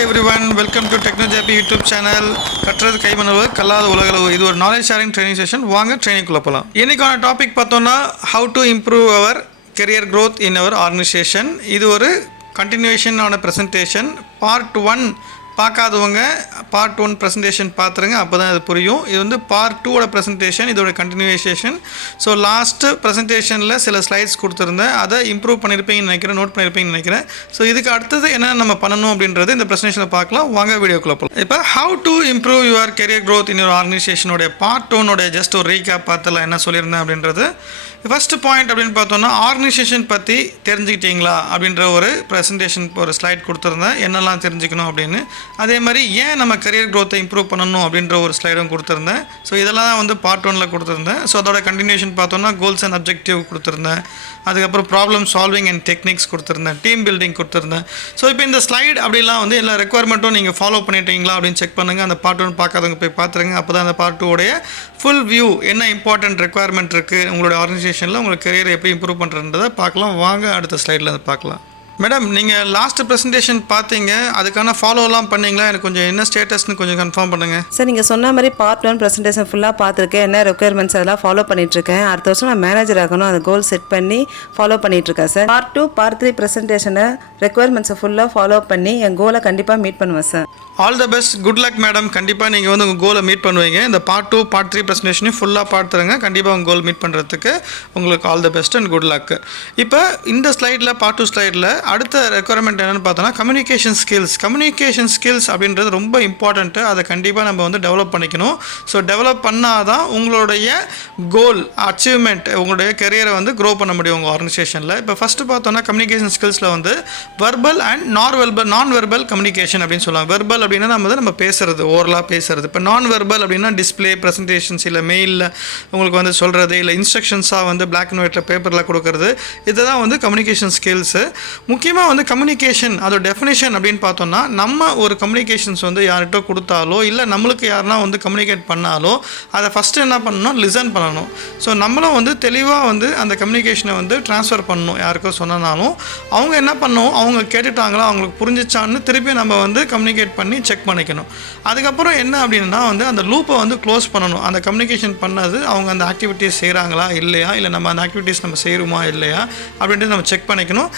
Hi everyone, welcome to டெக்னோஜாபி YouTube channel. கற்றது கைமணவு கல்லாத உலகளவு. இது ஒரு நாலேஜ் ஷேரிங் ட்ரைனிங் செஷன். வாங்க ட்ரைனிங்குள்ளே போகலாம். இன்றைக்கான டாபிக் பார்த்தோன்னா how to improve our career growth in our organisation. இது ஒரு கண்டினியூஷன் ஆன ப்ரெசன்டேஷன். பார்ட் 1 பார்க்காதவங்க பார்ட் 1 ப்ரெசன்டேஷன் பார்த்துருங்க, அப்போ தான் இது புரியும். இது வந்து பார்ட் 2ஓட ப்ரெசன்டேஷன், இதோட கண்டினியூஷன். ஸோ லாஸ்ட்டு ப்ரெசன்டேஷனில் சில ஸ்லைட்ஸ் கொடுத்துருந்தேன், அதை இம்ப்ரூவ் பண்ணியிருப்பீங்கன்னு நினைக்கிறேன், நோட் பண்ணியிருப்பீங்கன்னு நினைக்கிறேன். ஸோ இதுக்கு அடுத்தது என்ன நம்ம பண்ணணும் அப்படின்றது இந்த ப்ரெசன்டேஷனில் பார்க்கலாம். வாங்க வீடியோக்குள்ளே போகலாம். இப்போ how to improve your career growth in your ஆர்கனைசேஷனோடைய பார்ட் 1 ஜஸ்ட் ஒரு ரீகேப் பார்த்துல என்ன சொல்லியிருந்தேன் அப்படின்றது. ஃபஸ்ட்டு பாயிண்ட் அப்படின்னு பார்த்தோன்னா, ஆர்கனைசேஷன் பற்றி தெரிஞ்சுக்கிட்டீங்களா அப்படின்ற ஒரு ப்ரெசன்டேஷன் ஒரு ஸ்லைட் கொடுத்துருந்தேன், என்னெல்லாம் தெரிஞ்சுக்கணும் அப்படின்னு. அதே மாதிரி ஏன் நம்ம கரியர் க்ரோத்தை இம்ப்ரூவ் பண்ணணும் அப்படின்ற ஒரு ஸ்லைடும் கொடுத்துருந்தேன். ஸோ இதெல்லாம் தான் வந்து பார்ட் 1 கொடுத்துருந்தேன். ஸோ அதோட கண்டினியூஷன் பார்த்தோன்னா கோல்ஸ் அண்ட் அப்ஜெக்டிவ் கொடுத்துருந்தேன், அதுக்கப்புறம் ப்ராப்ளம் சால்விங் அண்ட் டெக்னிக்ஸ் கொடுத்துருந்தேன், டீம் பில்டிங் கொடுத்துருந்தேன். ஸோ இப்போ இந்த ஸ்லைட் அப்படிலாம் வந்து எல்லா ரெக்குவயர்மெண்ட்டும் நீங்கள் ஃபாலோ பண்ணிட்டீங்களா அப்படின்னு செக் பண்ணுங்கள். அந்த பார்ட் 1 பார்க்காதவங்க போய் பார்த்துருங்க, அப்போ தான் அந்த பார்ட் 2 ஃபுல் வியூ என்ன இம்பார்ட்டன்ட் ரெக்குவயர்மெண்ட் இருக்குது உங்களுடைய ஆர்கனைசேஷனில் உங்கள் கரியரை எப்படி இம்ப்ரூவ் பண்ணுறன்றதை பார்க்கலாம். வாங்க அடுத்த ஸ்லைடில் அதை பார்க்கலாம். மேடம், நீங்கள் லாஸ்ட் ப்ரெசன்டேஷன் பார்த்தீங்க, அதுக்கான ஃபாலோலாம் பண்ணீங்களா? எனக்கு கொஞ்சம் என்ன ஸ்டேட்டஸ்னு கொஞ்சம் கன்ஃபார்ம் பண்ணுங்கள். சார், நீங்கள் சொன்ன மாதிரி பார்ட் 1 ப்ரெசன்டேஷன் ஃபுல்லாக பார்த்துருக்கேன், என்ன ரெக்குயர்மெண்ட்ஸ் அதெல்லாம் ஃபாலோ பண்ணிகிட்ருக்கேன். அடுத்த வருஷம் நான் மேனேஜர் ஆகணும், அந்த கோல் செட் பண்ணி ஃபாலோ பண்ணிகிட்ருக்கேன் சார். பார்ட் 2 பார்ட் 3 ப்ரெசன்டேஷனை ரெக்குயர்மெண்ட்ஸை ஃபுல்லாக ஃபாலோ பண்ணி என் கோலை கண்டிப்பாக மீட் பண்ணுவேன் sir. All the best, good luck madam. கண்டிப்பாக நீங்கள் வந்து உங்கள் கோலை மீட் பண்ணுவீங்க. இந்த பார்ட் 2 பார்ட் 3 ப்ரெசன்டேஷனையும் ஃபுல்லாக பார்த்துருங்க. கண்டிப்பாக உங்கள் கோல் மீட் பண்ணுறதுக்கு உங்களுக்கு all the best and good luck. இப்போ இந்த ஸ்லைடில் பார்ட் 2 ஸ்லைடில் அடுத்த ரெக்குயர்மெண்ட் என்னென்னு பார்த்தோன்னா கம்யூனிகேஷன் ஸ்கில்ஸ். கம்யூனிகேஷன் ஸ்கில்ஸ் அப்படின்றது ரொம்ப இம்பார்ட்டண்ட்டு, அதை கண்டிப்பாக நம்ம வந்து டெவலப் பண்ணிக்கணும். ஸோ டெவலப் பண்ணால் தான் உங்களுடைய கோல் அச்சீவ்மெண்ட், உங்களுடைய கெரியரை வந்து க்ரோ பண்ண முடியும் உங்கள் ஆர்கனைசேஷனில். இப்போ ஃபஸ்ட்டு பார்த்தோன்னா கம்யூனிகேஷன் ஸ்கில்ஸில் வந்து வெர்பல் அண்ட் நான் வெர்பல் கம்யூனிகேஷன் அப்படின்னு சொல்லுவாங்க. வெர்பல் அப்படின்னா நம்ம பேசுறது, ஓரலாக பேசுறது. இப்போ நான் வெர்பல் அப்படின்னா டிஸ்பிளே ப்ரெசன்டேஷன்ஸ், இல்லை மெயிலில் உங்களுக்கு வந்து சொல்கிறது, இல்லை இன்ஸ்ட்ரக்ஷன்ஸாக வந்து பிளாக் அண்ட் ஒயிட்டில் பேப்பரில் கொடுக்கறது, இதுதான் வந்து கம்யூனிகேஷன் ஸ்கில்ஸு. முக்கியமாக வந்து கம்யூனிகேஷன் அதோட டெஃபினேஷன் அப்படின்னு பார்த்தோம்னா, நம்ம ஒரு கம்யூனிகேஷன்ஸ் வந்து யார்கிட்ட கொடுத்தாலோ இல்லை நம்மளுக்கு யாருனா வந்து கம்யூனிகேட் பண்ணாலோ அதை ஃபஸ்ட்டு என்ன பண்ணணும், லிசன் பண்ணணும். ஸோ நம்மளும் வந்து தெளிவாக வந்து அந்த கம்யூனிகேஷனை வந்து ட்ரான்ஸ்ஃபர் பண்ணணும். யாருக்கோ சொன்னாலும் அவங்க என்ன பண்ணணும், அவங்க கேட்டுட்டாங்களா, அவங்களுக்கு புரிஞ்சிச்சான்னு திருப்பி நம்ம வந்து கம்யூனிகேட் பண்ணி செக் பண்ணிக்கணும். அதுக்கப்புறம் என்ன அப்படின்னா வந்து அந்த லூப்பை வந்து க்ளோஸ் பண்ணணும். அந்த கம்யூனிகேஷன் பண்ணது அவங்க அந்த ஆக்டிவிட்டீஸ் செய்கிறாங்களா இல்லையா, இல்லை நம்ம அந்த ஆக்டிவிட்டீஸ் நம்ம செய்கிறோமா இல்லையா அப்படின்ட்டு நம்ம செக் பண்ணிக்கணும்.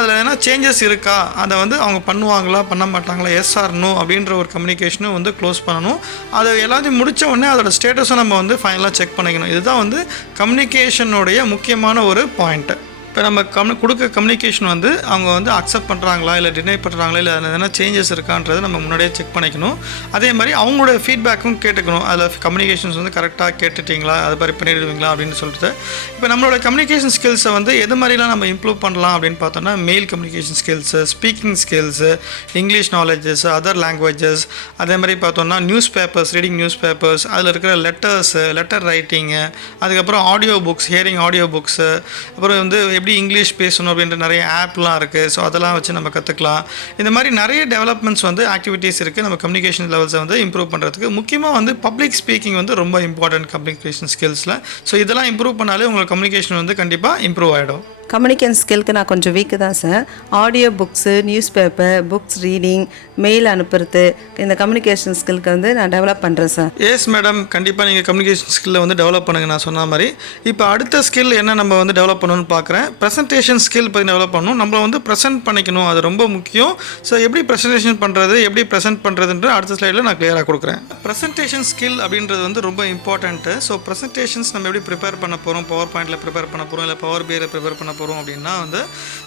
அதில் என்ன சேஞ்சஸ் இருக்கா, அதை வந்து அவங்க பண்ணுவாங்களா பண்ண மாட்டாங்களா, எஸ் ஆர் நோ அப்படின்ற ஒரு கம்யூனிகேஷனும் வந்து க்ளோஸ் பண்ணணும். அதை எல்லாத்தையும் முடித்த உடனே அதோட ஸ்டேட்டஸும் நம்ம வந்து ஃபைனலாக செக் பண்ணிக்கணும். இதுதான் வந்து கம்யூனிகேஷனுடைய முக்கியமான ஒரு பாயிண்ட்டு. இப்போ நம்ம கொடுக்க கம்யூனிகேஷன் வந்து அவங்க வந்து அக்செப்ட் பண்ணுறாங்களா இல்லை டினை பண்ணுறாங்களா இல்லை எதனா சேஞ்சஸ் இருக்கான்றதை நம்ம முன்னாடியே செக் பண்ணிக்கணும். அதே மாதிரி அவங்களோட ஃபீட்பேக்கும் கேட்டுக்கணும். அதில் கம்யூனிகேஷன்ஸ் வந்து கரெக்டாக கேட்டுட்டிங்களா, அது மாதிரி பண்ணிடுவீங்களா அப்படின்னு சொல்லிட்டு. இப்போ நம்மளோட கம்யூனிகேஷன் ஸ்கில்ஸை வந்து எது மாதிரிலாம் நம்ம இம்ப்ரூவ் பண்ணலாம் அப்படின்னு பார்த்தோன்னா, mail communication skills, speaking skills, English knowledges, other languages, அதே மாதிரி பார்த்தோன்னா news papers, reading news papers, அதில் இருக்கிற லெட்டர்ஸு, லெட்டர் ரைட்டிங்கு, அதுக்கப்புறம் audio books, hearing audio books, அப்புறம் வந்து எப்படி இங்கிலீஷ் பேசணும் அப்படின்ற நிறைய ஆப்லாம் இருக்குது. ஸோ அதெல்லாம் வச்சு நம்ம கற்றுக்கலாம். இந்த மாதிரி நிறைய டெவலப்மெண்ட்ஸ் வந்து ஆக்டிவிட்டீஸ் இருக்குது நம்ம கம்யூனிகேஷன் லெவல்ஸை வந்து இம்ப்ரூவ் பண்ணுறதுக்கு. முக்கியமாக வந்து பப்ளிக் ஸ்பீக்கிங் வந்து ரொம்ப இம்பார்ட்டன்ட் கம்யூனிகேஷன் ஸ்கில்ஸில். ஸோ இதெல்லாம் இம்ப்ரூவ் பண்ணாலே உங்களுக்கு கம்யூனிகேஷன் வந்து கண்டிப்பாக இம்ப்ரூவ் ஆகிடும். கம்யூனிகேஷன் ஸ்கில்க்கு நான் கொஞ்சம் வீக்கு தான் sir. Audio books, news paper, books reading, mail அனுப்புறது, இந்த கம்யூனிகேஷன் ஸ்கில்க்கு வந்து நான் டெவலப் பண்ணுறேன் சார். எஸ் மேடம், கண்டிப்பாக நீங்கள் கம்யூனிகேஷன் ஸ்கில்லை வந்து டெவலப் பண்ணுங்கள் நான் சொன்ன மாதிரி. இப்போ அடுத்த ஸ்கில் என்ன நம்ம வந்து டெவலப் பண்ணணும்னு பார்க்குறேன். ப்ரெசன்டேஷன் ஸ்கில் பற்றி டெவலப் பண்ணணும். நம்மளை வந்து ப்ரெசென்ட் பண்ணிக்கணும், அது ரொம்ப முக்கியம். ஸோ எப்படி ப்ரெசன்டேஷன் பண்ணுறது, எப்படி ப்ரெசென்ட் பண்ணுறதுன்ற அடுத்த ஸ்லைடில் நான் கிளியராக கொடுக்குறேன். ப்ரெசன்டேஷன் ஸ்கில் அப்படின்றது வந்து ரொம்ப இம்பார்ட்டன்ட்டு. ஸோ ப்ரெசன்டேஷன்ஸ் நம்ம எப்படி ப்ரிப்பேர் பண்ண போகிறோம், பவர் பாயிண்டில் ப்ரிப்பேர் பண்ண போகிறோம், இல்லை பவர் பிஐயில் ப்ரிப்பேர் பண்ண போகிறோம் அப்படின்னா வந்து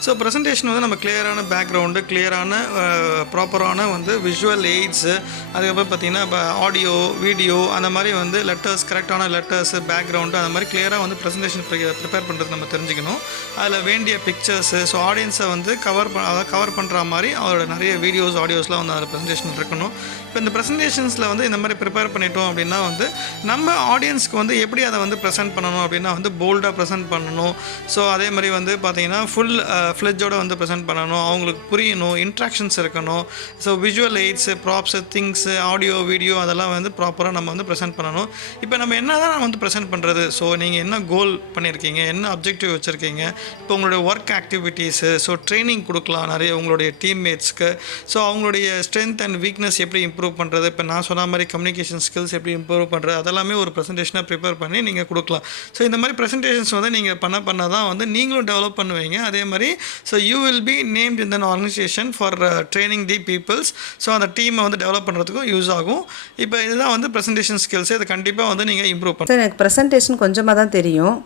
ஸோ ப்ரெசன்டேஷன் வந்து நம்ம கிளியரான பேக்ரவுண்டு, கிளியரான ப்ராப்பரான வந்து விஷுவல் எய்ட்ஸு, அதுக்கப்புறம் பார்த்திங்கன்னா இப்போ ஆடியோ, வீடியோ, அந்த மாதிரி வந்து லெட்டர்ஸ், கரெக்டான லெட்டர்ஸு, பேக்ரவுண்டு, அந்த மாதிரி கிளியராக வந்து ப்ரெசன்டேஷன் ப்ரிப்பேர் பண்ணுறது நம்ம தெரிஞ்சுக்கணும். அதில் வேண்டிய பிக்சர்ஸு, ஸோ ஆடியன்ஸை வந்து கவர் பண்ணுற மாதிரி அவரோட நிறைய வீடியோஸ், ஆடியோஸ்லாம் வந்து அதில் ப்ரெசன்டேஷன் இருக்கணும். இப்போ இந்த ப்ரெசன்டேஷன்ஸில் வந்து இந்த மாதிரி ப்ரிப்பேர் பண்ணிட்டோம் அப்படின்னா வந்து நம்ம ஆடியன்ஸ்க்கு வந்து எப்படி அதை வந்து ப்ரெசென்ட் பண்ணணும் அப்படின்னா வந்து போல்டாக ப்ரெசென்ட் பண்ணணும். ஸோ அதே மாதிரி வந்து வந்து பார்த்தீங்கன்னா ஃபுல் ஃப்ளெஜோட வந்து ப்ரெசென்ட் பண்ணணும், அவங்களுக்கு புரியணும், இன்ட்ராக்ஷன்ஸ் இருக்கணும். So visual AIDS, props, things, audio, video அதெல்லாம் வந்து ப்ராப்பராக நம்ம வந்து ப்ரெசென்ட் பண்ணணும். இப்போ நம்ம என்ன தான் வந்து ப்ரெசென்ட் பண்ணுறது, ஸோ நீங்கள் என்ன கோல் பண்ணியிருக்கீங்க, என்ன அப்ஜெக்டிவ் வச்சுருக்கீங்க, இப்போ உங்களுடைய ஒர்க் ஆக்டிவிட்டீஸு, ஸோ ட்ரைனிங் கொடுக்கலாம் நிறைய உங்களுடைய டீம்மேட்ஸ்க்கு. ஸோ அவங்களுடைய ஸ்ட்ரென்த் அண்ட் வீக்னஸ் எப்படி இம்ப்ரூவ் பண்ணுறது, இப்போ நான் சொன்ன மாதிரி கம்யூனிகேஷன் ஸ்கில்ஸ் எப்படி இம்ப்ரூவ் பண்ணுறது, அதெல்லாமே ஒரு ப்ரெசன்டேஷனாக ப்ரிப்பேர் பண்ணி நீங்கள் கொடுக்கலாம். ஸோ இந்த மாதிரி ப்ரெசன்டேஷன்ஸ் வந்து நீங்கள் பண்ண தான் வந்து நீங்களும் டெவலப் பண்ணுவீங்க. அதே மாதிரி so you will be named in the organisation for training the peoples. So அந்த டீமை வந்து டெவலப் பண்ணுறதுக்கும் யூஸ் ஆகும். இப்போ இதுதான் வந்து ப்ரெசன்டேஷன் ஸ்கில்ஸ். இது கண்டிப்பாக வந்து நீங்கள் இம்ப்ரூவ் பண்ணணும். சார் எனக்கு ப்ரெசன்டேஷன் கொஞ்சமாக தான் தெரியும்.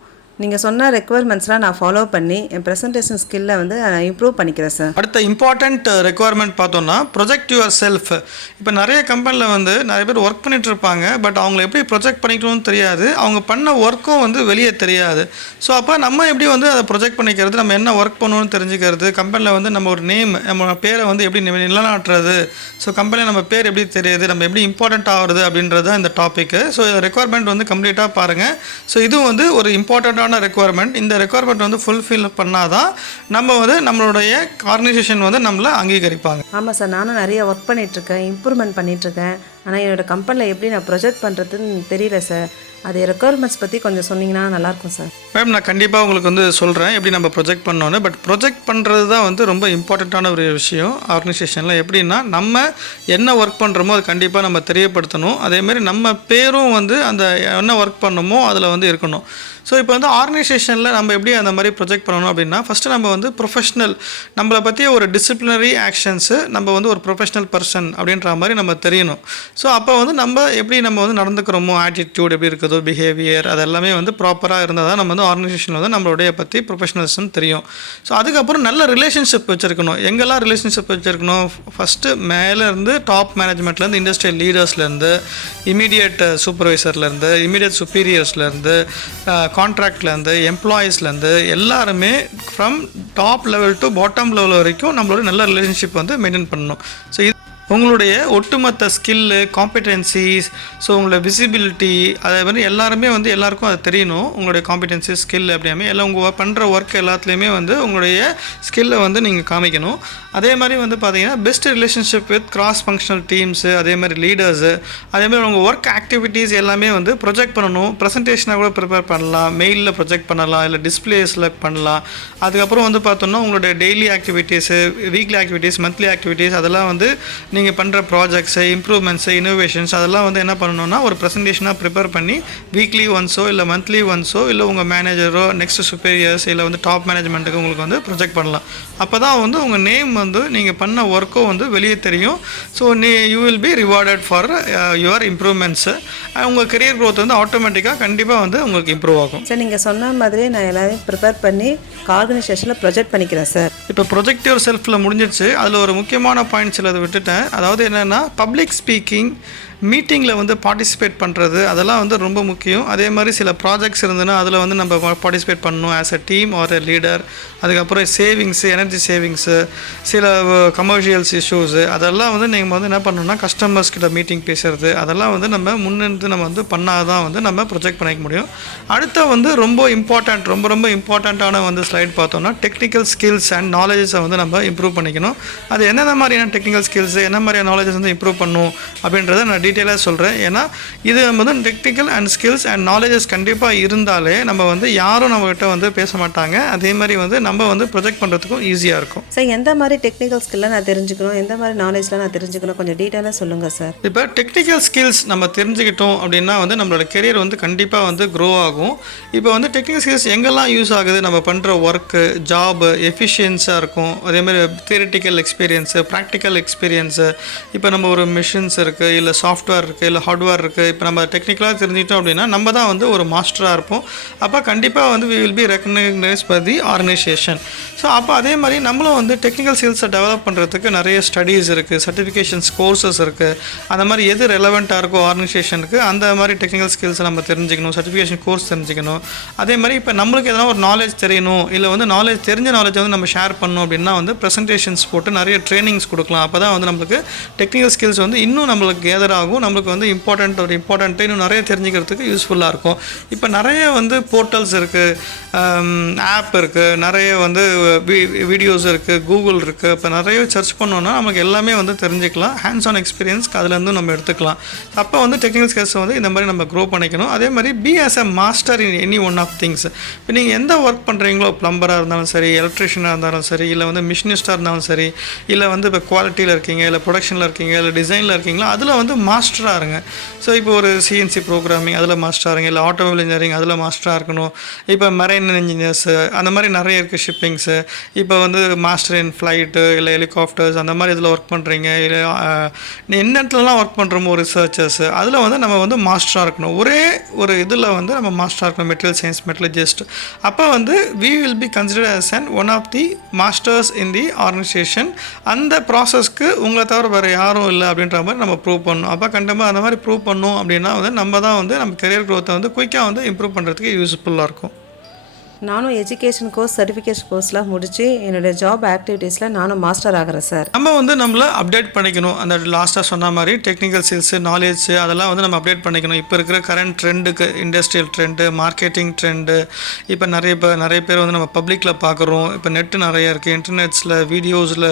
நீங்கள் சொன்ன ரெக்குவயர்மெண்ட்ஸ்லாம் நான் ஃபாலோ பண்ணி என் ப்ரெசன்டேஷன் ஸ்கில்லை வந்து நான் இம்ப்ரூவ் பண்ணிக்கிறேன் சார். அடுத்த இம்பார்ட்டண்ட் ரெக்குவயர்மெண்ட் பார்த்தோம்னா ப்ரொஜெக்ட் யுவர் செல்ஃப். இப்போ நிறைய கம்பெனியில் வந்து நிறைய பேர் ஒர்க் பண்ணிட்டு இருப்பாங்க, பட் அவங்கள எப்படி ப்ரொஜெக்ட் பண்ணிக்கணும்னு தெரியாது, அவங்க பண்ண ஒர்க்கும் வந்து வெளியே தெரியாது. ஸோ அப்போ நம்ம எப்படி வந்து அதை ப்ரொஜெக்ட் பண்ணிக்கிறது, நம்ம என்ன ஒர்க் பண்ணணும்னு தெரிஞ்சுக்கிறது, கம்பெனியில் வந்து நம்ம ஒரு நேம், நம்ம பேரை வந்து எப்படி நிலநாட்டுறது, ஸோ கம்பெனியில் நம்ம பேர் எப்படி தெரியுது, நம்ம எப்படி இம்பார்ட்டண்ட் ஆகுறது அப்படின்றது இந்த டாப்பிக்கு. ஸோ இந்த ரெக்குவயர்மெண்ட் வந்து கம்ப்ளீட்டாக பாருங்கள். ஸோ இது வந்து ஒரு இம்பார்ட்டண்ட்டான ரெக்குவயர்மெண்ட். இந்த ரெக்குவயர்மெண்ட் வந்து ஃபுல்ஃபில் பண்ணாதான் நம்ம வந்து நம்மளுடைய ஆர்கனைசேஷன் வந்து நம்மளை அங்கீகரிப்பாங்க. ஆமாம் சார், நானும் நிறைய ஒர்க் பண்ணிகிட்ருக்கேன், இம்ப்ரூவ்மெண்ட் பண்ணிகிட்ருக்கேன். ஆனால் என்னோடய கம்பெனியில் எப்படி நான் ப்ரொஜெக்ட் பண்ணுறதுன்னு தெரியல சார். அது ரெக்குவயர்மெண்ட்ஸ் பற்றி கொஞ்சம் சொன்னீங்கன்னா நல்லாயிருக்கும் சார். மேம் நான் கண்டிப்பாக உங்களுக்கு வந்து சொல்கிறேன் எப்படி நம்ம ப்ரொஜெக்ட் பண்ணோன்னு. பட் ப்ரொஜெக்ட் பண்ணுறது தான் வந்து ரொம்ப இம்பார்ட்டண்ட்டான ஒரு விஷயம் ஆர்கனைசேஷனில். எப்படின்னா நம்ம என்ன ஒர்க் பண்ணுறோமோ அது கண்டிப்பாக நம்ம தெரியப்படுத்தணும். அதேமாதிரி நம்ம பேரும் வந்து அந்த என்ன ஒர்க் பண்ணணுமோ அதில் வந்து இருக்கணும். ஸோ இப்போ வந்து ஆர்கனைசேஷனில் நம்ம எப்படி அந்த மாதிரி ப்ரொஜெக்ட் பண்ணணும் அப்படின்னா, ஃபஸ்ட்டு நம்ம வந்து ப்ரொஃபஷ்னல், நம்மளை பற்றிய ஒரு டிசிப்ளினரி ஆக்ஷன்ஸு, நம்ம வந்து ஒரு ப்ரொஃபஷ்னல் பர்சன் அப்படின்ற மாதிரி நம்ம தெரியணும். ஸோ அப்போ வந்து நம்ம எப்படி நம்ம வந்து நடந்துக்கிறோமோ, ஆட்டிடியூட் எப்படி இருக்குதோ, பிஹேவியர் அதெல்லாமே வந்து ப்ராப்பராக இருந்தால் தான் நம்ம வந்து ஆர்கனைசேஷனில் வந்து நம்மளுடைய பற்றி ப்ரொஃபஷனலிசம் தெரியும். ஸோ அதுக்கப்புறம் நல்ல ரிலேஷன்ஷிப் வச்சுருக்கணும். எங்கெல்லாம் ரிலேஷன்ஷிப் வச்சுருக்கணும், ஃபஸ்ட்டு மேலேருந்து டாப் மேனேஜ்மெண்ட்லேருந்து, இண்டஸ்ட்ரியல் லீடர்ஸ்லேருந்து, இமீடியட் சூப்பர்வைசர்லேருந்து, இமீடியட் சுப்பீரியர்ஸ்லேருந்து, கான்ட்ராக்ட்லேருந்து, எம்ப்ளாயீஸ்லேருந்து எல்லாருமே from top level to bottom level வரைக்கும் நம்மளோட நல்ல ரிலேஷன்ஷிப் வந்து மெயின்டைன் பண்ணணும். ஸோ இது உங்களுடைய ஒட்டுமொத்த ஸ்கில்லு, காம்பிடென்சிஸ், ஸோ உங்களோட விசிபிலிட்டி, அதை வந்து எல்லாருமே வந்து எல்லாருக்கும் அது தெரியணும். உங்களுடைய காம்பிடென்சி, ஸ்கில் அப்படியாமே எல்லாம் உங்கள் பண்ணுற ஒர்க் எல்லாத்துலேயுமே வந்து உங்களுடைய ஸ்கில்லை வந்து நீங்கள் காமிக்கணும். அதே மாதிரி வந்து பார்த்தீங்கன்னா best relationship with cross functional teams, அதே மாதிரி லீடர்ஸு, அதேமாதிரி உங்கள் ஒர்க் ஆக்டிவிட்டீஸ் எல்லாமே வந்து ப்ரொஜெக்ட் பண்ணணும். ப்ரெசன்டேஷனாக கூட ப்ரிப்பேர் பண்ணலாம், மெயிலில் ப்ரொஜெக்ட் பண்ணலாம், இல்லை டிஸ்பிளேஸில் பண்ணலாம். அதுக்கப்புறம் வந்து பார்த்தோம்னா உங்களுடைய daily activities, weekly activities, monthly activities அதெல்லாம் வந்து நீங்கள் பண்ணுற ப்ராஜெக்ட்ஸு, இம்ப்ரூவ்மெண்ட்ஸு, இனோவேஷன்ஸ் அதெல்லாம் வந்து என்ன பண்ணணும்னா ஒரு ப்ரெசன்டேஷனாக ப்ரிப்பேர் பண்ணி வீக்லி ஒன்ஸோ இல்லை மந்த்லி ஒன்ஸோ இல்லை உங்கள் மேனேஜரோ நெக்ஸ்ட் சுப்பீரியர்ஸ் இல்லை வந்து டாப் மேனேஜ்மெண்ட்டுக்கு உங்களுக்கு வந்து ப்ரொஜெக்ட் பண்ணலாம். அப்போ தான் வந்து உங்கள் நேம் வந்து நீங்கள் பண்ண ஒர்க்கும் வந்து வெளியே தெரியும். So you will B rewarded for your improvements. உங்கள் கெரியர் க்ரோத் வந்து ஆட்டோமேட்டிக்காக கண்டிப்பாக வந்து உங்களுக்கு இம்ப்ரூவ் ஆகும். சார் நீங்கள் சொன்ன மாதிரி நான் எல்லாரையும் ப்ரிப்பேர் பண்ணி ஆர்கனைசேஷனில் ப்ரொஜெக்ட் பண்ணிக்கிறேன் சார். இப்போ ப்ரொஜெக்ட் யுவர் செல்ஃபில் முடிஞ்சிடுச்சு. அதில் ஒரு முக்கியமான பாயிண்ட்ஸ் அதை விட்டுட்டேன். அதாவது என்னென்னா பப்ளிக் ஸ்பீக்கிங், மீட்டிங்கில் வந்து பார்ட்டிசிபேட் பண்ணுறது அதெல்லாம் வந்து ரொம்ப முக்கியம். அதே மாதிரி சில ப்ராஜெக்ட்ஸ் இருந்ததுன்னா அதில் வந்து நம்ம பார்ட்டிசிபேட் பண்ணணும் as a team or a leader. அதுக்கப்புறம் சேவிங்ஸு, எனர்ஜி சேவிங்ஸு, சில கமர்ஷியல்ஸ் இஷ்யூஸு அதெல்லாம் வந்து நீங்கள் வந்து என்ன பண்ணணும்னா கஸ்டமர்ஸ் கிட்ட மீட்டிங் பேசுகிறது அதெல்லாம் வந்து நம்ம முன்னிருந்து நம்ம வந்து பண்ணாதான் வந்து நம்ம ப்ரொஜெக்ட் பண்ணிக்க முடியும். அடுத்த வந்து ரொம்ப இம்பார்ட்டண்ட்டான வந்து ஸ்லைட் பார்த்தோம்னா டெக்னிக்கல் ஸ்கில்ஸ் அண்ட் நாலேஜஸை வந்து நம்ம இம்ப்ரூவ் பண்ணிக்கணும். அது என்னென்ன மாதிரியான டெக்னிக்கல் ஸ்கில்ஸு, என்ன மாதிரியான நாலேஜஸ் வந்து இம்ப்ரூவ் பண்ணணும் அப்படின்றத நான் டீட்டெயிலாக சொல்கிறேன். ஏன்னா இது வந்து technical and skills and knowledges கண்டிப்பாக இருந்தாலே நம்ம வந்து யாரும் நம்மகிட்ட வந்து பேச மாட்டாங்க. அதே மாதிரி வந்து நம்ம வந்து ப்ரொஜெக்ட் பண்ணுறதுக்கும் ஈஸியாக இருக்கும். சார் எந்த மாதிரி டெக்னிக்கல் ஸ்கில்லை நான் தெரிஞ்சுக்கணும், எந்த மாதிரி நாலேஜ்லாம் நான் தெரிஞ்சுக்கணும், கொஞ்சம் டீட்டெயிலாக சொல்லுங்கள் சார். இப்போ டெக்னிக்கல் ஸ்கில்ஸ் நம்ம தெரிஞ்சுக்கிட்டோம் அப்படின்னா வந்து நம்மளோட கெரியர் வந்து கண்டிப்பாக வந்து க்ரோ ஆகும். இப்போ வந்து டெக்னிக்கல் ஸ்கில்ஸ் எங்கெல்லாம் யூஸ் ஆகுது, நம்ம பண்ணுற ஒர்க்கு, ஜாபு எஃபிஷியன்ஸாக இருக்கும். அதேமாதிரி தியரிட்டிக்கல் எக்ஸ்பீரியன்ஸு, ப்ராக்டிக்கல் எக்ஸ்பீரியன்ஸு. இப்போ நம்ம ஒரு மிஷின்ஸ் இருக்குது, இல்லை சாஃப்ட்வேர் இருக்குது, இல்லை ஹார்ட்வேர் இருக்குது. இப்போ நம்ம டெக்னிக்கலாக தெரிஞ்சிட்டோம் அப்படின்னா நம்ம தான் வந்து ஒரு மாஸ்டராக இருப்போம். அப்போ கண்டிப்பாக வந்து we will be recognized by the organization. So அப்போ அதே மாதிரி நம்மளும் வந்து டெக்னிக்கல் ஸ்கில்ஸை டெவலப் பண்ணுறதுக்கு நிறைய ஸ்டடீஸ் இருக்குது, சர்டிஃபிகேஷன்ஸ் கோர்சஸ் இருக்குது. அந்த மாதிரி எது ரெலவெண்ட்டாக இருக்கோ ஆர்கனைசேஷனுக்கு அந்த மாதிரி டெக்னிக்கல் ஸ்கில்ஸை நம்ம தெரிஞ்சுக்கணும், சர்டிஃபிகேஷன் கோர்ஸ் தெரிஞ்சுக்கணும். அதே மாதிரி இப்போ நம்மளுக்கு எதனா ஒரு நாலேஜ் தெரியணும், இல்லை வந்து தெரிஞ்ச நாலேஜை வந்து நம்ம ஷேர் பண்ணணும் அப்படின்னா வந்து ப்ரெசன்டேஷன்ஸ் போட்டு நிறைய ட்ரைனிங்ஸ் கொடுக்கலாம். அப்போ தான் வந்து நம்மளுக்கு டெக்னிக்கல் ஸ்கில்ஸ் வந்து இன்னும் நம்மளுக்கு கேதர் ஆகும். ஆகும். நம்மளுக்கு வந்து இம்பார்ட்டண்ட்டு இன்னும் நிறைய தெரிஞ்சுக்கிறதுக்கு யூஸ்ஃபுல்லாக இருக்கும். இப்போ நிறைய வந்து போர்ட்டல்ஸ் இருக்குது, ஆப் இருக்குது, நிறைய வந்து வீடியோஸ் இருக்குது, கூகுள் இருக்குது. இப்போ நிறைய சர்ச் பண்ணோன்னா நமக்கு எல்லாமே வந்து தெரிஞ்சுக்கலாம். ஹேண்ட்ஸ் ஆன் எக்ஸ்பீரியன்ஸ்க்கு அதுலேருந்து நம்ம எடுத்துக்கலாம். அப்போ வந்து டெக்னிக்கல் ஸ்கில்ஸ் வந்து இந்த மாதிரி நம்ம க்ரோ பண்ணிக்கணும். அதே மாதிரி be as a master in any one of things. இப்போ நீங்கள் எந்த ஒர்க் பண்ணுறீங்களோ, ப்ளம்பராக இருந்தாலும் சரி, எலக்ட்ரிஷியனாக இருந்தாலும் சரி, இல்லை வந்து மிஷினிஸ்டாக இருந்தாலும் சரி, இல்லை வந்து இப்போ குவாலிட்டியில் இருக்கீங்க, இல்லை ப்ரொடக்ஷனில் இருக்கீங்க, இல்லை டிசைனில் இருக்கீங்களா, அதில் வந்து மாஸ்டராக இருங்க. ஸோ இப்போ ஒரு சிஎன்சி ப்ரோக்ராமிங் அதில் மாஸ்டராக இருங்க, இல்லை ஆட்டோமொபைல் இன்ஜினியரிங் அதில் மாஸ்டராக இருக்கணும். இப்போ மெரைன் இன்ஜினியர்ஸு அந்த மாதிரி நிறைய இருக்குது, ஷிப்பிங்ஸு. இப்போ வந்து மாஸ்டர் இன் ஃப்ளைட்டு, இல்லை ஹெலிகாப்டர்ஸ் அந்த மாதிரி இதில் ஒர்க் பண்ணுறீங்க, இல்லை என்ன இடத்துலலாம் ஒர்க் பண்ணுறோமோ ரிசர்ச்சர்ஸு, அதில் வந்து நம்ம வந்து மாஸ்டராக இருக்கணும். ஒரே ஒரு இதில் வந்து நம்ம மாஸ்டராக இருக்கணும், மெட்டீரியல் சயின்ஸ், மெட்டலஜிஸ்ட். அப்போ வந்து we will be considered as one of the masters in the organization. அந்த ப்ராசஸ்க்கு உங்களை தவிர வேறு யாரும் இல்லை அப்படின்ற மாதிரி நம்ம ப்ரூவ் பண்ணணும். அப்போ கண்டிப்பாக அந்த மாதிரி ப்ரூவ் பண்ணோம் அப்படின்னா வந்து நம்ம தான் வந்து நம்ம கெரியர் க்ரோத்தை வந்து குயிக்காக வந்து இம்ப்ரூவ் பண்ணுறதுக்கு யூஸ்ஃபுல்லாக இருக்கும். நானும் எஜுகேஷன் கோர்ஸ், சர்டிஃபிகேஷன் கோர்ஸ்லாம் முடித்து என்னோடய ஜாப் ஆக்டிவிட்டீஸில் நானும் மாஸ்டர் ஆகிறேன் சார். நம்ம வந்து நம்மளை அப்டேட் பண்ணிக்கணும். அந்த லாஸ்ட்டாக சொன்ன மாதிரி டெக்னிக்கல் ஸ்கில்ஸு, நாலேஜ் அதெல்லாம் வந்து நம்ம அப்டேட் பண்ணிக்கணும். இப்போ இருக்கிற கரண்ட் ட்ரெண்டுக்கு, இண்டஸ்ட்ரியல் ட்ரெண்டு, மார்க்கெட்டிங் ட்ரெண்டு, இப்போ நிறைய பேர் வந்து நம்ம பப்ளிக்கில் பார்க்குறோம். இப்போ நெட்டு நிறைய இருக்குது, இன்டர்நெட்ஸில், வீடியோஸில்,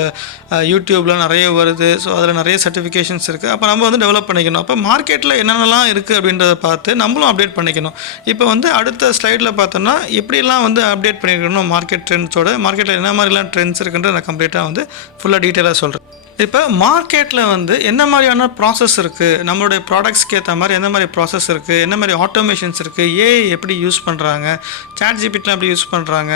யூடியூப்பில் நிறைய வருது. ஸோ அதில் நிறைய சர்டிஃபிகேஷன்ஸ் இருக்குது. அப்போ நம்ம வந்து டெவலப் பண்ணிக்கணும். அப்போ மார்க்கெட்டில் என்னென்னலாம் இருக்குது அப்படின்றத பார்த்து நம்மளும் அப்டேட் பண்ணிக்கணும். இப்போ வந்து அடுத்த ஸ்லைடில் பார்த்தோன்னா எப்படிலாம் வந்து அப்டேட் பண்ணிக்கணும் மார்க்கெட் ட்ரெண்ட்ஸோட, மார்க்கெட்டில் என்ன மாதிரிலாம் ட்ரெண்ட்ஸ் இருக்குன்ற நான் கம்ப்ளீட்டாக வந்து ஃபுல்லாக டீட்டெயிலாக சொல்கிறேன். இப்போ மார்க்கெட்டில் வந்து என்ன மாதிரியான ப்ராசஸ் இருக்குது, நம்மளுடைய ப்ராடக்ட்ஸ்க்கு ஏற்ற மாதிரி என்ன மாதிரி ப்ராசஸ் இருக்குது, என்ன மாதிரி ஆட்டோமேஷன்ஸ் இருக்குது, ஏஐ எப்படி யூஸ் பண்ணுறாங்க, சாட் ஜிபிடிலாம் எப்படி யூஸ் பண்ணுறாங்க,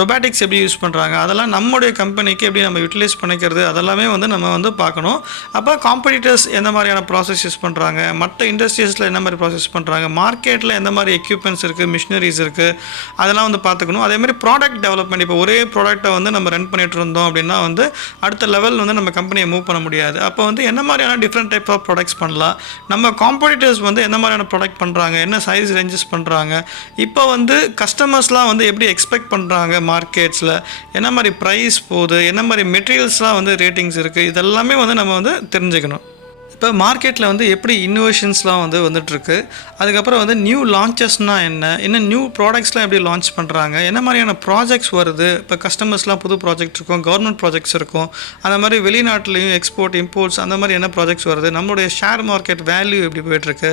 ரொபாட்டிக்ஸ் எப்படி யூஸ் பண்ணுறாங்க, அதெல்லாம் நம்முடைய கம்பெனிக்கு எப்படி நம்ம யூட்டிலைஸ் பண்ணிக்கிறது, அதெல்லாமே வந்து நம்ம வந்து பார்க்கணும். அப்போ காம்படிட்டர்ஸ் எந்த மாதிரியான ப்ராசஸ் யூஸ் பண்ணுறாங்க, மற்ற இண்டஸ்ட்ரீஸில் என்ன மாதிரி ப்ராசஸ் பண்ணுறாங்க, மார்க்கெட்டில் எந்த மாதிரி எக்யூப்மெண்ட்ஸ் இருக்குது, மிஷினரிஸ் இருக்குது, அதெல்லாம் வந்து பார்த்துக்கணும். அதேமாதிரி ப்ராடக்ட் டெவலப்மெண்ட், இப்போ ஒரே ப்ராடக்ட்டை வந்து நம்ம ரன் பண்ணிகிட்டு இருந்தோம் அப்படின்னா வந்து அடுத்த லெவல் வந்து நம்ம கம்பெனி மூவ் பண்ண முடியாது. அப்போ வந்து என்ன மாதிரியான டிஃப்ரெண்ட் டைப் ஆஃப் ப்ராடக்ட்ஸ் பண்ணலாம், நம்ம காம்படிட்டர்ஸ் வந்து என்ன மாதிரியான ப்ராடக்ட் பண்ணுறாங்க, என்ன சைஸ் ரேஞ்சஸ் பண்ணுறாங்க, இப்போ வந்து கஸ்டமர்ஸ்லாம் வந்து எப்படி எக்ஸ்பெக்ட் பண்ணுறாங்க, மார்க்கெட்ஸில் என்ன மாதிரி ப்ரைஸ் போகுது, என்ன மாதிரி மெட்டீரியல்ஸ்லாம் வந்து ரேட்டிங்ஸ் இருக்குது, இதெல்லாமே வந்து நம்ம வந்து தெரிஞ்சுக்கணும். இப்போ மார்க்கெட்டில் வந்து எப்படி இன்னோவேஷன்ஸ்லாம் வந்து வந்துட்டுருக்கு, அதுக்கப்புறம் வந்து நியூ லான்ச்சஸ்னால் என்ன நியூ ப்ராடக்ட்ஸ்லாம் எப்படி லான்ச் பண்ணுறாங்க, என்ன மாதிரியான ப்ராஜெக்ட்ஸ் வருது. இப்போ கஸ்டமர்ஸ்லாம் புது ப்ராஜெக்ட் இருக்கும், கவர்மெண்ட் ப்ராஜெக்ட்ஸ் இருக்கும், அந்த மாதிரி வெளிநாட்டிலையும் எக்ஸ்போர்ட் இம்போர்ட்ஸ் அந்த மாதிரி என்ன ப்ராஜெக்ட்ஸ் வருது, நம்மளுடைய ஷேர் மார்க்கெட் வேல்யூ எப்படி போய்ட்டுருக்கு,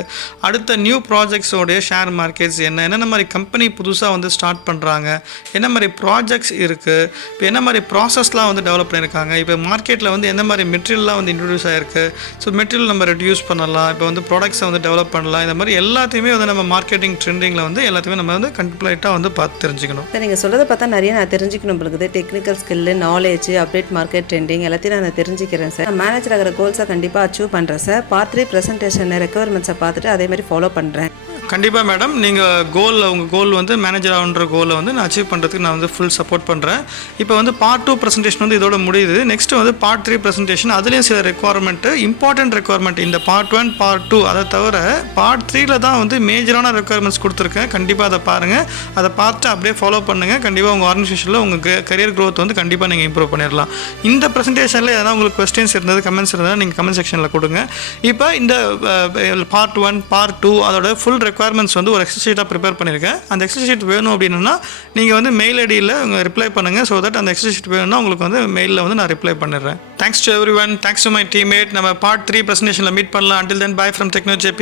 அடுத்த நியூ ப்ராஜெக்ட்ஸோடைய ஷேர் மார்க்கெட்ஸ் என்னென்ன மாதிரி கம்பெனி புதுசாக வந்து ஸ்டார்ட் பண்ணுறாங்க, என்ன மாதிரி ப்ராஜெக்ட்ஸ் இருக்குது, இப்போ என்ன மாதிரி ப்ராசஸ்லாம் வந்து டெவலப் பண்ணியிருக்காங்க, இப்போ மார்க்கெட்டில் வந்து எந்த மாதிரி மெட்டீரியல்லாம் வந்து இன்ட்ரடியூஸ் ஆகிருக்கு, ஸோ மெட்டீரியல் நம்ம ரெடியூஸ் பண்ணலாம், இப்போ வந்து ப்ராடக்ட்ஸை வந்து டெவலப் பண்ணலாம். இந்த மாதிரி எல்லாத்தையுமே வந்து நம்ம மார்க்கெட்டிங் ட்ரெண்டிங்கில் வந்து எல்லாத்தையுமே நம்ம வந்து கம்ப்ளீட்டாக வந்து பார்த்து தெரிஞ்சுக்கணும். சார், நீங்கள் சொல்கிறத பார்த்தா நிறைய நான் தெரிஞ்சுக்கணும் இருக்குது. Technical skill, knowledge, update market trending எல்லாத்தையும் நான் தெரிஞ்சுக்கிறேன் சார். நான் மேனேஜர் ஆகிற கோல்ஸை கண்டிப்பாக அச்சீவ் பண்ணுறேன் சார். பார்ட் 3 ப்ரெசன்டேஷன் ரெக்குவயர்மெண்ட்ஸை பார்த்துட்டு அதே மாதிரி ஃபாலோ பண்ணுறேன். கண்டிப்பாக மேடம், நீங்கள் உங்கள் கோல் வந்து மேனேஜர் ஆகுன்ற கோலை வந்து நான் அச்சீவ் பண்ணுறதுக்கு நான் வந்து ஃபுல் சப்போர்ட் பண்ணுறேன். இப்போ வந்து பார்ட் 2 ப்ரெசன்டேஷன் வந்து இதோட முடியுது. நெக்ஸ்ட் வந்து பார்ட் 3 ப்ரெசன்டேஷன், அதுலேயும் சில ரெக்குவயர்மெண்ட்டு, இம்பார்ட்டன்ட் ரெக்குவயர்மெண்ட், இந்த பார்ட் 1 பார்ட் 2 அதை தவிர பார்ட் 3ல தான் வந்து மேஜரான ரெக்குவயர்மெண்ட்ஸ் கொடுத்துருக்கேன். கண்டிப்பாக அதை பாருங்கள், அதை பார்த்து அப்படியே ஃபாலோ பண்ணுங்கள். கண்டிப்பாக உங்கள் ஆர்கனைசேஷனில் உங்கள் கரியர் க்ரோத் வந்து கண்டிப்பாக நீங்கள் இம்ப்ரூவ் பண்ணிடலாம். இந்த ப்ரெசன்டேஷனில் எதனா உங்களுக்கு கொஸ்டின்ஸ் இருந்தது, கமெண்ட்ஸ் இருந்தது, நீங்கள் கமெண்ட் செக்ஷனில் கொடுங்க. இப்போ இந்த பார்ட் 1 பார்ட் 2 அதோட ஃபுல் ரெக்குவயர்மெண்ட்ஸ் வந்து ஒரு எக்ஸல் ஷீட்டாக ப்ரிப்பேர் பண்ணியிருக்கேன். அந்த எக்ஸல் ஷீட் வேணும் அப்படின்னா நீங்கள் வந்து மெயில் ஐடியில் ரிப்ளை பண்ணுங்கள். ஸோ தட் அந்த எக்ஸல் ஷீட் வேணும்னா உங்களுக்கு வந்து மெயிலில் வந்து நான் ரிப்ளை பண்ணிடுறேன். Thanks to everyone, thanks to my teammate. நம்ம பார்ட் 3 ப்ரெசன்டேஷனில் மீட் பண்ணலாம். Until then bye from Techno JP.